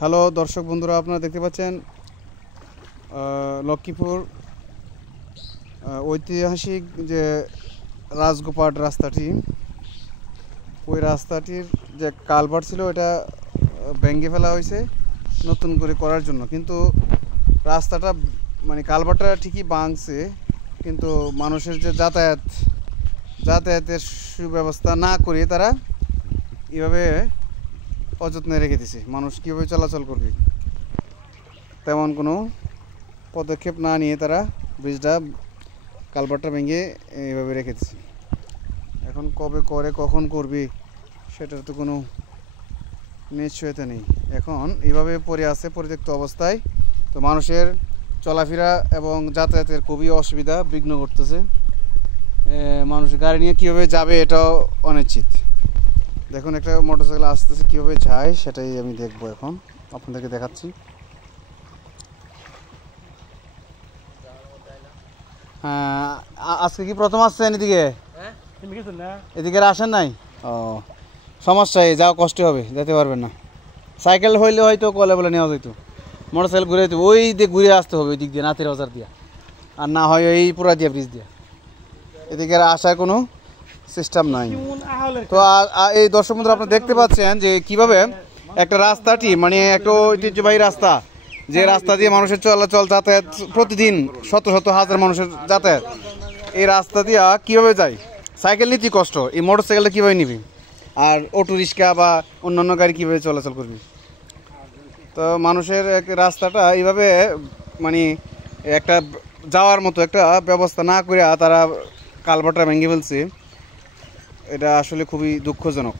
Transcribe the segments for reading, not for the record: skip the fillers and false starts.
Hello দর্শক বন্ধুরা, আপনারা দেখতে পাচ্ছেন লক্ষ্মীপুর ঐতিহাসিক যে রাজগোপাট রাস্তাটি, ওই রাস্তাটির যে কালভার্ট ছিল এটা ভেঙে ফেলা হয়েছে নতুন করে করার জন্য। কিন্তু রাস্তাটা মানে কালভার্টটা ঠিকই ভাঙছে, কিন্তু মানুষের যে যাতায়াতের সুব্যবস্থা না করে তারা এভাবে অযত্নে রেখে দিছে। মানুষ কীভাবে চলাচল করবে তেমন কোনো পদক্ষেপ না নিয়ে তারা ব্রিজটা কালভার্টটা ভেঙে এইভাবে রেখে দিছে। এখন কবে করে কখন করবে সেটার তো কোনো নিশ্চয়তা নেই। এখন এইভাবে পড়ে আছে পরিত্যক্ত অবস্থায়, তো মানুষের চলাফেরা এবং যাতায়াতের খুবই অসুবিধা, বিঘ্ন ঘটতেছে। মানুষ গাড়ি নিয়ে কীভাবে যাবে এটাও অনিশ্চিত। দেখুন একটা মোটরসাইকেল আসতেছে, কীভাবে যায় সেটাই আমি দেখবো, এখন আপনাদেরকে দেখাচ্ছি। হ্যাঁ, আজকে কি প্রথম আসছেন এদিকে? এদিকে আসেন নাই? ও, সমস্যাই, যাও কষ্ট হবে, যেতে পারবেন না। সাইকেল হইলে হয়তো কলে বলে নেওয়া যেত, মোটরসাইকেল ঘুরে যেতে ওই দিকে ঘুরে আসতে হবে, ওই দিক দিয়ে নাতির বাজার দিয়া, আর না হয় এই পুরা দিয়া ব্রিজ দিয়া। এদিকে আসার কোনো সিস্টেম নাই। তো এই দর্শক বন্ধুরা আপনারা দেখতে পাচ্ছেন যে কিভাবে একটা রাস্তাটি মানে একটা ঐতিহ্যবাহী রাস্তা, যে রাস্তা দিয়ে মানুষের চলাচল যাতায়াত প্রতিদিন শত শত হাজার মানুষের যাতায়াত, এই রাস্তা দিয়া কীভাবে যায়? সাইকেল নিতে কষ্ট, এই মোটরসাইকেলটা কীভাবে নিবি? আর অটো রিক্সা বা অন্যান্য গাড়ি কীভাবে চলাচল করবি? তো মানুষের রাস্তাটা এইভাবে মানে একটা যাওয়ার মতো একটা ব্যবস্থা না করে তারা কালভার্টটা ভেঙে ফেলছে, এটা আসলে খুবই দুঃখজনক।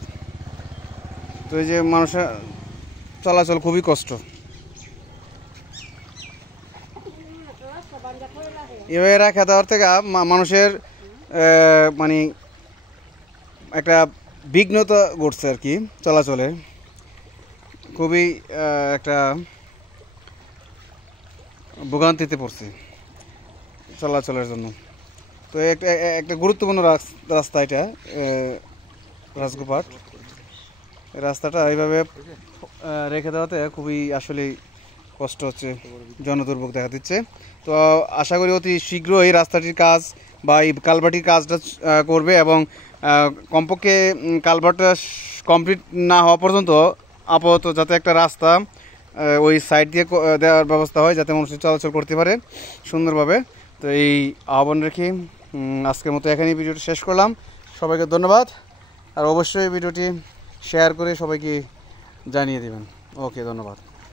তো এই যে মানুষের চলাচল খুবই কষ্ট। এভাবে রাখা দেওয়ার থেকে মানুষের মানে একটা বিঘ্নতা ঘটছে আর কি, চলাচলে খুবই একটা ভোগান্তিতে পড়ছে চলাচলের জন্য। তো একটা গুরুত্বপূর্ণ রাস্তা এটা, রাজগোপাট রাস্তাটা এইভাবে রেখে দেওয়াতে খুবই আসলে কষ্ট হচ্ছে, জনদুর্ভোগ দেখা দিচ্ছে। তো আশা করি অতি শীঘ্রই রাস্তাটির কাজ বা এই কালভার্টের কাজটা করবে, এবং কমপক্ষে কালভার্টটা কমপ্লিট না হওয়া পর্যন্ত আপাতত যাতে একটা রাস্তা ওই সাইড দিয়ে দেওয়ার ব্যবস্থা হয়, যাতে মানুষ চলাচল করতে পারে সুন্দরভাবে। তো এই আহ্বান রেখে আজকের মতো এখানেই ভিডিওটি শেষ করলাম। সবাইকে ধন্যবাদ, আর অবশ্যই ভিডিওটি শেয়ার করে সবাইকে জানিয়ে দেবেন। ওকে, ধন্যবাদ।